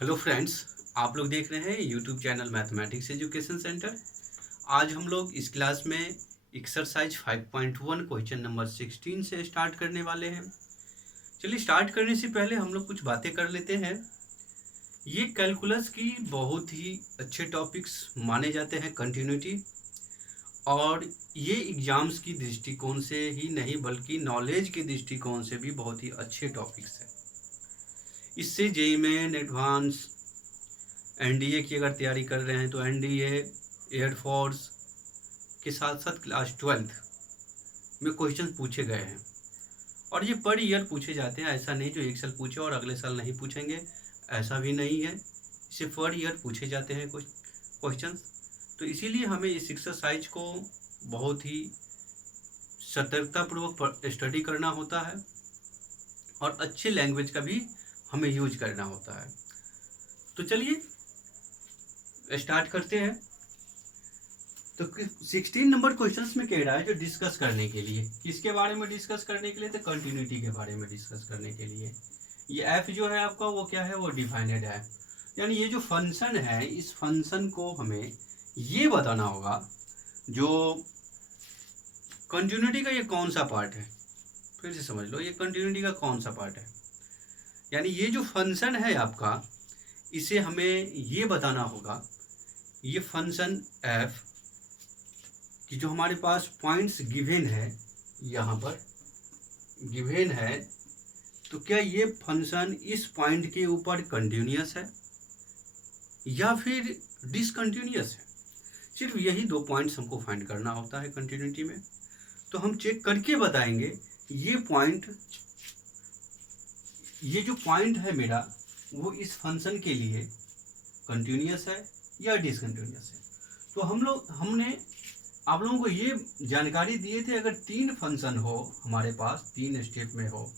Hello friends, आप लोग देख रहे हैं YouTube channel mathematics education centre. आज हम लोग इस क्लास में एक्सरसाइज 5.1 क्वेश्चन नंबर 16 से स्टार्ट करने वाले हैं। चलिए स्टार्ट करने से पहले हम लोग कुछ बातें कर लेते हैं। ये कैलकुलस की बहुत ही अच्छे टॉपिक्स माने जाते हैं कंटिन्यूटी, और ये एग्जाम्स की दृष्टिकोण से ही नहीं बल्कि नॉलेज के दृष्टिकोण से भी बहुत ही अच्छे टॉपिक्स हैं। इससे जेईई मेन, एडवांस, एनडीए की अगर तैयारी कर रहे हैं तो एनडीए, एयरफोर्स के साथ साथ क्लास 12th में क्वेश्चन पूछे गए हैं, और ये पर ईयर पूछे जाते हैं। ऐसा नहीं जो एक साल पूछे और अगले साल नहीं पूछेंगे, ऐसा भी नहीं है। इसे पर ईयर पूछे जाते हैं कुछ क्वेश्चन। तो इसीलिए हमें इस एक्सरसाइज को बहुत ही सतर्कतापूर्वक स्टडी करना होता है और अच्छे लैंग्वेज का भी हमें यूज करना होता है। तो चलिए स्टार्ट करते हैं। तो 16 नंबर क्वेश्चंस में कह रहा है जो डिस्कस करने के लिए, किसके बारे में डिस्कस करने के लिए, तो कंटिन्यूटी के बारे में डिस्कस करने के लिए। ये एफ जो है आपका वो क्या है, वो डिफाइनेड है। यानी ये जो फंक्शन है, इस फंक्शन को हमें ये बताना होगा जो कंटिन्यूटी का ये कौन सा पार्ट है। फिर से समझ लो, ये कंटिन्यूटी का कौन सा पार्ट है। यानी ये जो फंक्शन है आपका, इसे हमें ये बताना होगा, ये फंक्शन एफ कि जो हमारे पास पॉइंट्स गिवन है, यहाँ पर गिवन है, तो क्या ये फंक्शन इस पॉइंट के ऊपर कंटिन्यूअस है या फिर डिसकंटिन्यूअस है। सिर्फ यही दो पॉइंट्स हमको फाइंड करना होता है कंटिन्यूटी में। तो हम चेक करके बताएंगे ये पॉइंट, ये जो पॉइंट है मेरा, वो इस फंक्शन के लिए कंटिन्यूअस है या डिसकंटिन्यूअस है। तो हमने आप लोगों को ये जानकारी दिए थे, अगर तीन फंक्शन हो हमारे पास, तीन स्टेप में हो,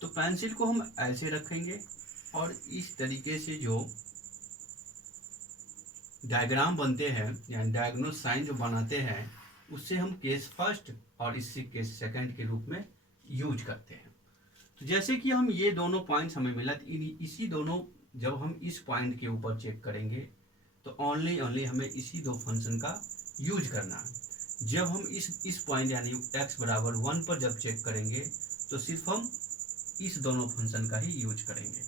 तो पेंसिल को हम ऐसे रखेंगे और इस तरीके से जो डायग्राम बनते हैं यानी डायगोनल साइन जो बनाते हैं, उससे हम केस फर्स्ट और इससे केस सेकंड के रूप में यूज करते हैं। तो जैसे कि हम ये दोनों पॉइंट्स हमें मिला, इसी दोनों, जब हम इस पॉइंट के ऊपर चेक करेंगे तो ओनली हमें इसी दो फंक्शन का यूज करना है। जब हम इस पॉइंट यानी x बराबर 1 पर जब चेक करेंगे तो सिर्फ हम इस दोनों फंक्शन का ही यूज करेंगे।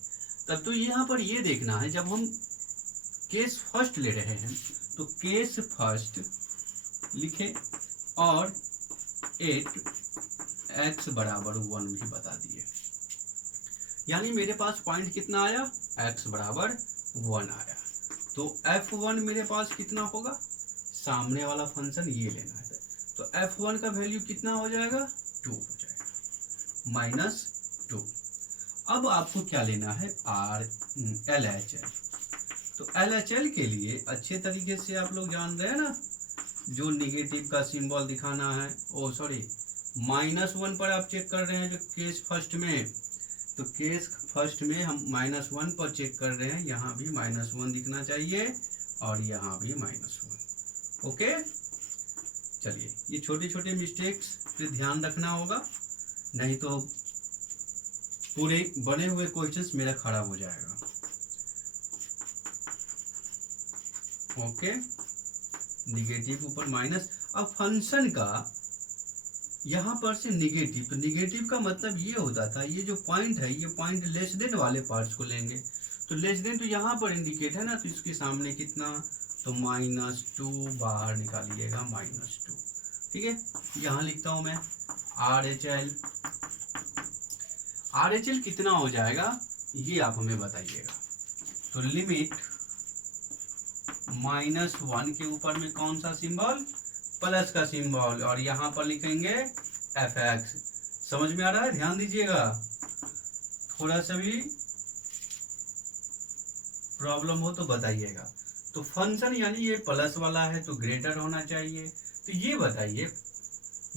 तब तो यहाँ पर ये देखना है, जब हम केस फर्स्ट ले रहे हैं तो केस फर्स्ट लिखे और 8x बराबर 1 भी बता दिए। यानी मेरे पास पॉइंट कितना आया, x बराबर 1 आया। तो f1 मेरे पास कितना होगा, सामने वाला फंक्शन ये लेना है, तो f1 का वैल्यू कितना हो जाएगा, 2 हो जाएगा, -2। अब आपको क्या लेना है, LHL। तो LHL के लिए अच्छे तरीके से आप लोग जान रहे हैं ना, जो निगेटिव का सिंबल दिखाना है, -1 पर आप चेक कर रहे हैं जो केस फर्स्ट में, तो केस फर्स्ट में हम -1 पर चेक कर रहे हैं, यहाँ भी -1 दिखना चाहिए और यहाँ भी -1। ओके, चलिए ये छोटे छोटे मिस्टेक्स पे ध्यान रखना होगा, नहीं तो पूरे बने हुए क्वेश्चंस मेरा खराब हो जाएगा। ओके, निगेटिव ऊपर माइनस। अब फंक्शन का यहाँ पर से निगेटिव, तो निगेटिव का मतलब ये होता था, ये जो पॉइंट है, ये पॉइंट लेस देन वाले पार्ट्स को लेंगे, तो लेस देन तो यहाँ पर इंडिकेट है ना, तो इसके सामने कितना, तो -2 बाहर निकालिएगा, -2। ठीक है, यहाँ लिखता हूँ मैं RHL कितना हो जाएगा, ये आप हमें बताइएगा। तो लिमिट -1 के ऊपर में कौन सा सिंबल, प्लस का सिंबल, और यहाँ पर लिखेंगे fx। समझ में आ रहा है, ध्यान दीजिएगा, थोड़ा सा भी प्रॉब्लम हो तो बताइएगा। तो फंक्शन यानी ये प्लस वाला है तो ग्रेटर होना चाहिए। तो ये बताइए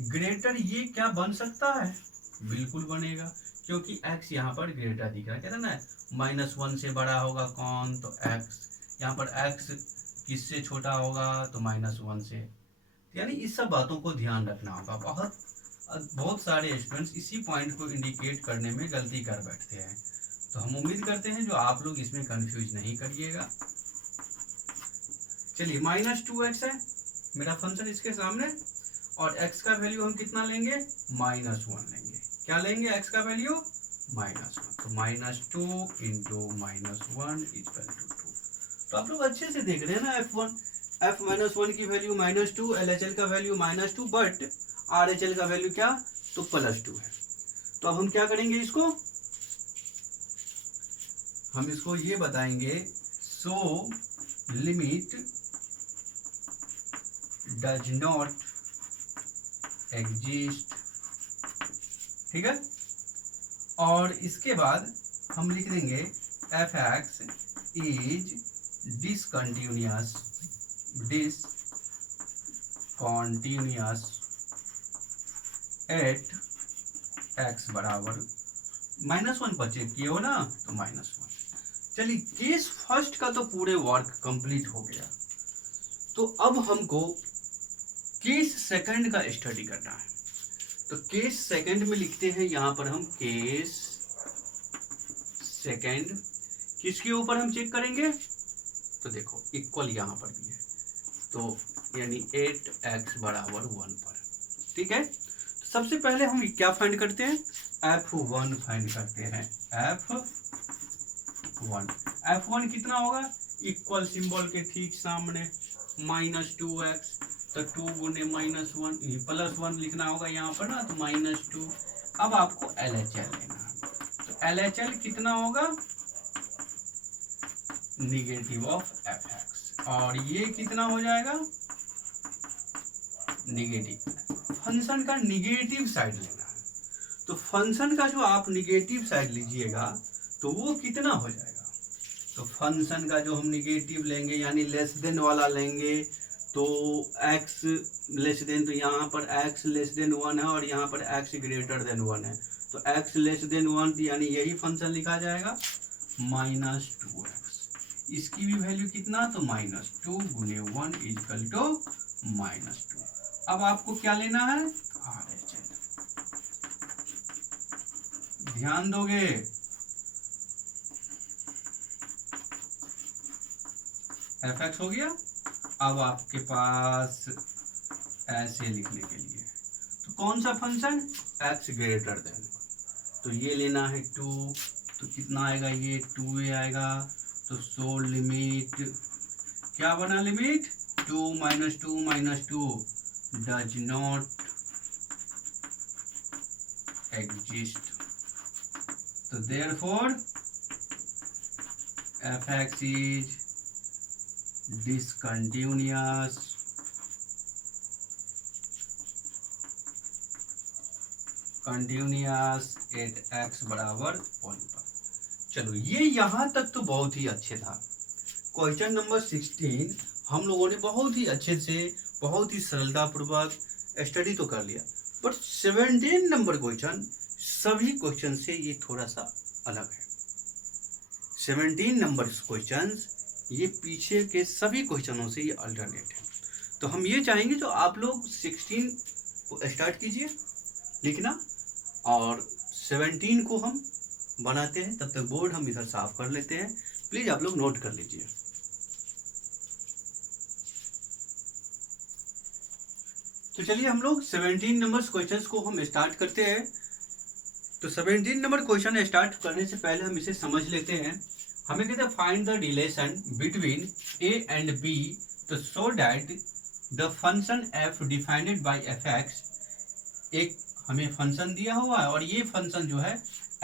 ग्रेटर ये क्या बन सकता है, बिल्कुल बनेगा, क्योंकि x यहाँ पर ग्रेटर दिख रहा है, कहते ना -1 से बड़ा होगा कौन, तो x। यहाँ पर x किससे छोटा होगा, तो -1 से। यानी इस सब बातों को ध्यान रखना होगा। बहुत सारे स्टूडेंट्स इसी पॉइंट को इंडिकेट करने में गलती कर बैठते हैं। तो हम उम्मीद करते हैं जो आप लोग इसमें कंफ्यूज नहीं करिएगा। चलिए -2x है मेरा फंक्शन इसके सामने, और x का वैल्यू हम कितना लेंगे, -1 लेंगे। क्या लेंगे, x का वैल्यू -1, तो -2 इंटू -1 इक्वल टू 2। तो आप लोग अच्छे से देख रहे हैं ना, f-1 की वैल्यू -2, LHL का वैल्यू -2, बट RHL का वैल्यू क्या, तो +2 है। तो अब हम क्या करेंगे, हम इसको ये बताएंगे, so limit does not exist, ठीक है। और इसके बाद हम लिख देंगे f(x) is discontinuous at x बराबर -1 पर चेक किए हो ना, तो -1। चलिए केस फर्स्ट का तो पूरे वर्क कंप्लीट हो गया, तो अब हमको केस सेकंड का स्टडी करना है। तो केस सेकंड में लिखते हैं यहाँ पर हम केस सेकंड, किसके ऊपर हम चेक करेंगे, तो देखो इक्वल यहाँ पर भी है, तो यानी 8x बराबर 1 पर, ठीक है। तो सबसे पहले हम क्या फाइंड करते हैं, f1 फाइंड करते हैं। f1 कितना होगा, इक्वल सिंबल के ठीक सामने -2x, तो 2 गुने -1 +1 लिखना होगा यहाँ पर ना, तो -2। अब आपको LHL लेना है, तो LHL कितना होगा, निगेटिव ऑफ f(x), और ये कितना हो जाएगा, निगेटिव। फंक्शन का निगेटिव साइड लेना है, तो फंक्शन का जो आप निगेटिव साइड लीजिएगा तो वो कितना हो जाएगा, तो फंक्शन का जो हम निगेटिव लेंगे यानी लेस देन वाला लेंगे, तो x लेस देन, तो यहाँ पर x लेस देन 1 है और यहाँ पर x ग्रेटर देन 1 है, तो x लेस देन 1 यानी यही फंक्शन लिखा जाएगा -2x। इसकी भी वैल्यू कितना, तो -2 गुने 1 इक्वल टू -2। अब आपको क्या लेना है, RHL, ध्यान दोगे, f(x) हो गया। अब आपके पास ऐसे लिखने के लिए, तो कौन सा फंक्शन, x ग्रेटर देन, तो ये लेना है 2, तो कितना आएगा, ये 2a आएगा, तो सो लिमिट क्या बना, लिमिट 2 - 2 डज नॉट एग्जिस्ट, तो therefore f(x) is discontinuous at x बराबर 1 पर। चलो ये यहाँ तक तो बहुत ही अच्छे था। क्वेश्चन नंबर 16 हम लोगों ने बहुत ही अच्छे से, बहुत ही सरलतापूर्वक स्टडी तो कर लिया, बट 17 नंबर क्वेश्चन सभी क्वेश्चन से ये थोड़ा सा अलग है। 17 नंबर क्वेश्चन ये पीछे के सभी क्वेश्चनों से ये अल्टरनेट है। तो हम ये चाहेंगे जो आप लोग 16 को स्टार्ट कीजिए लिखना, और 17 को हम बनाते हैं, तब तक बोर्ड हम इधर साफ कर लेते हैं। प्लीज आप लोग नोट कर लीजिए। तो चलिए हम लोग 17 नंबर क्वेश्चंस को हम स्टार्ट करते हैं। तो 17 नंबर क्वेश्चन स्टार्ट करने से पहले हम इसे समझ लेते हैं। हमें कहते हैं find the relation between a and b, तो so that the function f defined by f(x), एक हमें फंक्शन दिया हुआ है और ये फंक्शन जो है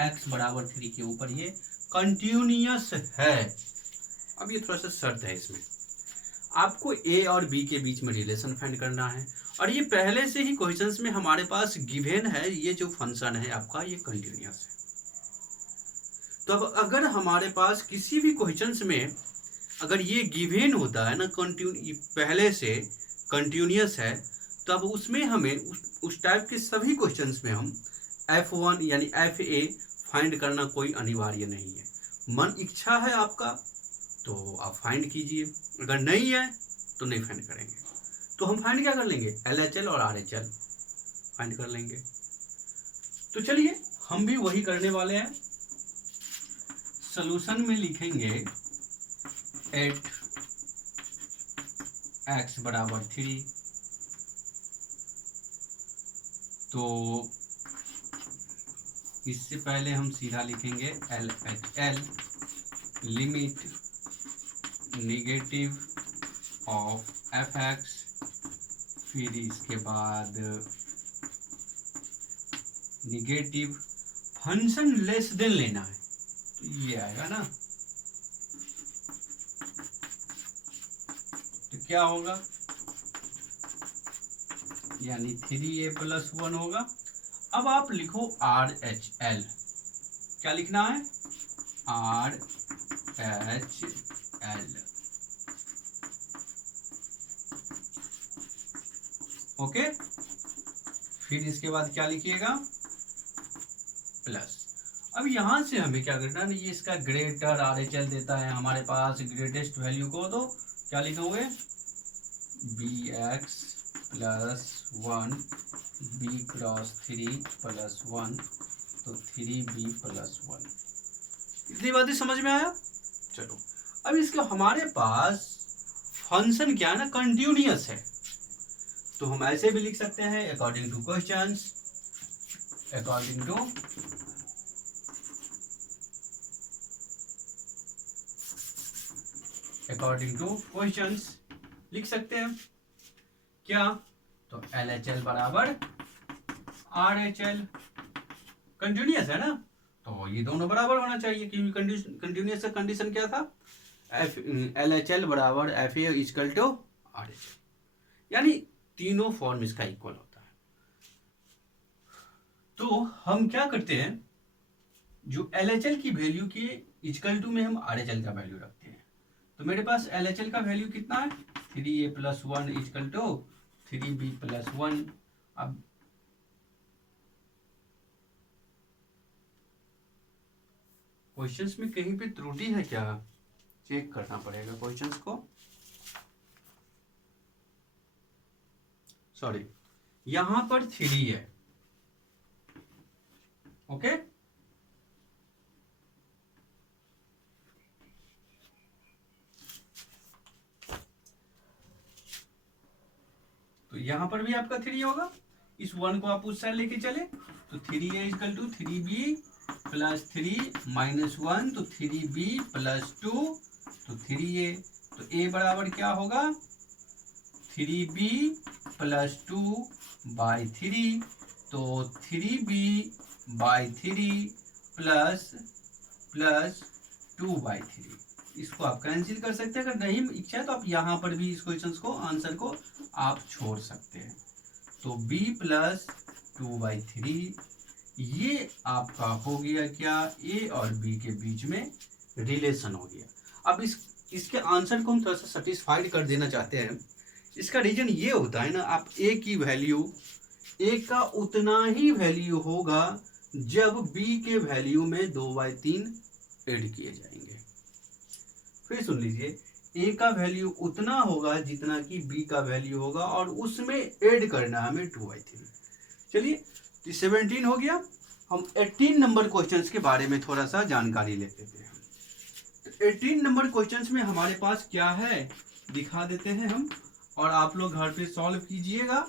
x बराबर 3 के ऊपर ये कंटिन्यूअस है। अब ये थोड़ा सा शर्त है, इसमें आपको a और b के बीच में रिलेशन फाइंड करना है, और ये पहले से ही क्वेश्चंस में हमारे पास गिवन है, ये जो फंक्शन है आपका ये कंटिन्यूअस है। तो अब अगर हमारे पास किसी भी क्वेश्चंस में अगर ये गिवन होता है ना, पहले से कंटिन्यूअस है, तो अब उसमें हमें उस टाइप के सभी क्वेश्चंस में हम f1 यानी fa फाइंड करना कोई अनिवार्य नहीं है। मन इच्छा है आपका तो आप फाइंड कीजिए, अगर नहीं है तो नहीं फाइंड करेंगे। तो हम फाइंड क्या कर लेंगे, LHL और RHL फाइंड कर लेंगे। तो चलिए हम भी वही करने वाले हैं। सॉल्यूशन में लिखेंगे 8x बराबर 3, तो इससे पहले हम सीधा लिखेंगे LHL limit negative of fx, फिर इसके बाद निगेटिव फंक्शन लेस देन लेना है, तो ये आएगा ना, तो क्या होगा, यानी 3a+1 होगा। अब आप लिखो RHL, क्या लिखना है, RHL, ओके। फिर इसके बाद क्या लिखिएगा, प्लस। अब यहां से हमें क्या करना है, ये इसका ग्रेटर RHL देता है हमारे पास, ग्रेटेस्ट वैल्यू को, तो क्या लिखोगे, bx + 1 b × 3 + 1, तो 3b + 1। इतनी बातें समझ में आया। चलो अब इसका हमारे पास फंक्शन क्या है ना, कंटिन्यूअस है, तो हम ऐसे भी लिख सकते हैं according two questions, according two questions लिख सकते हैं क्या, तो LHL बराबर RHL, कंटिन्यूअस है ना, तो ये दोनों बराबर होना चाहिए, क्योंकि कंटिन्यूअस का कंडीशन क्या था, LHL बराबर FA = RHL, यानी तीनों फॉर्म इसका इक्वल होता है। तो हम क्या करते हैं, जो LHL की वैल्यू के इक्वल टू में हम RHL का वैल्यू रखते हैं, तो मेरे पास LHL का वैल्यू कितना है, 3a+1 = 3b+1। अब क्वेश्चंस में कहीं पे त्रुटि है क्या, चेक करना पड़ेगा क्वेश्चंस को, सॉरी यहां पर 3 है, ओके। तो यहां पर भी आपका 3 होगा, इस 1 को आप उस साइड लेके चले, तो 3a = 3b + 3 - 1, तो 3b + 2, तो 3a, तो a बराबर क्या होगा, 3b + 2/3, तो 3b/3 + 2/3, इसको आप कैंसिल कर सकते हैं, अगर नहीं इच्छा है तो आप यहाँ पर भी इस क्वेश्चन को, आंसर को आप छोड़ सकते हैं, तो b + 2/3, ये आपका हो गया क्या, a और b के बीच में रिलेशन हो गया। अब इसके आंसर को हम थोड़ा सा सेटिस्फाइड कर देना चाहते हैं, इसका रीजन ये होता है ना, आप a की वैल्यू, a का उतना ही वैल्यू होगा जब b के वैल्यू में 2/3 ऐड किए जाएंगे। फिर सुन लीजिए, a का वैल्यू उतना होगा जितना कि b का वैल्यू होगा, और उसमें ऐड करना हमें 2/3। चलिए 17 हो गया। हम 18 नंबर क्वेश्चंस के बारे में थोड़ा सा जानकारी ले लेते हैं। तो 18 नंबर क्वेश्चंस में हमारे पास क्या है दिखा देते हैं हम, और आप लोग घर पे सॉल्व कीजिएगा,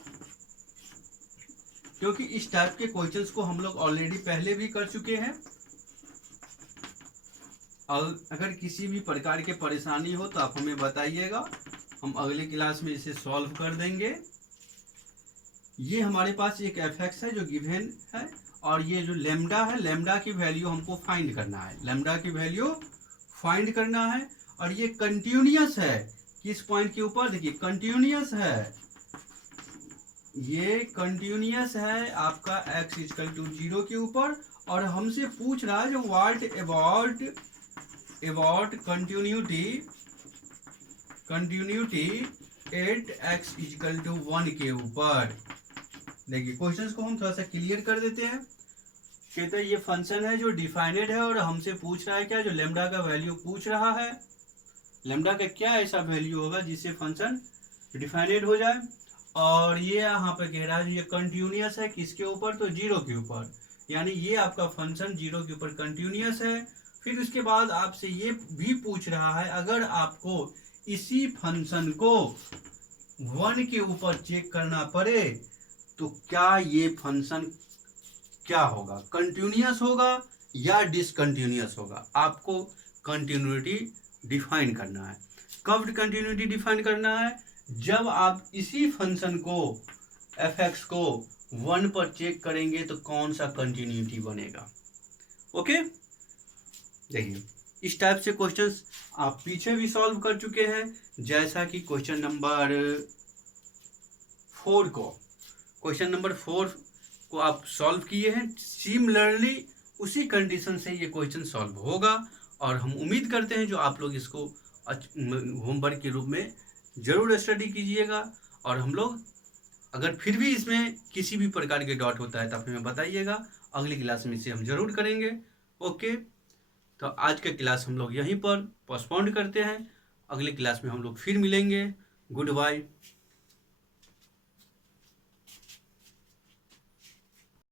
क्योंकि इस टाइप के क्वेश्चंस को हम लोग ऑलरेडी पहले भी कर चुके हैं। अगर किसी भी प्रकार के परेशानी हो तो आप हमें बताइएगा, हम अगले क्लास में इसे सॉल्व कर देंगे। ये हमारे पास एक fx है जो गिवन है, और ये जो लेमडा है, लेमडा की वैल्यू हमको फाइंड करना है, लेमडा की वैल्यू फाइंड करना है, और ये कंटिन्यूअस है, किस पॉइंट के ऊपर, देखिए कंटिन्यूअस है, ये कंटिन्यूअस है आपका x = 0 के ऊपर, और हमसे पूछ रहा है जो what about continuity at x = 1 के ऊपर। देखिए क्वेश्चंस को हम थोड़ा सा क्लियर कर देते हैं। कहते हैं ये फंक्शन है जो डिफाइनेड है, और हमसे पूछ रहा है क्या, जो लेमडा का वैल्यू पूछ रहा है, लेमडा का क्या ऐसा वैल्यू होगा जिससे फंक्शन डिफाइनेड हो जाए, और ये यहाँ पे कह रहा है ये कंटिन्यूअस है किसके ऊपर, तो 0 के ऊपर, यानी ये आपका फंक्शन 0 के ऊपर कंटिन्यूअस है। फिर उसके बाद आपसे ये भी पूछ रहा है, अगर आपको इसी फंक्शन को 1 के ऊपर चेक करना पड़े तो क्या ये फंक्शन क्या होगा, कंटिन्यूअस होगा या डिसकंटिन्यूअस होगा। आपको कंटिन्यूटी डिफाइन करना है। कब कंटिन्यूटी डिफाइन करना है, जब आप इसी फंक्शन को f(x) को 1 पर चेक करेंगे तो कौन सा कंटिन्यूटी बनेगा। ओके, देखिए इस टाइप से क्वेश्चंस आप पीछे भी सॉल्व कर चुके हैं, जैसा कि क्वेश्चन नंबर 4 को आप सॉल्व किए हैं। सिमिलरली उसी कंडीशन से ये क्वेश्चन सॉल्व होगा और हम उम्मीद करते हैं जो आप लोग इसको होमवर्क के रूप में ज़रूर स्टडी कीजिएगा। और हम लोग अगर फिर भी इसमें किसी भी प्रकार के डाउट होता है तो आप हमें बताइएगा, अगली क्लास में इसे हम ज़रूर करेंगे। ओके, तो आज का क्लास हम लोग यहीं पर पोस्टपोन करते हैं, अगली क्लास में हम लोग फिर मिलेंगे। Good bye.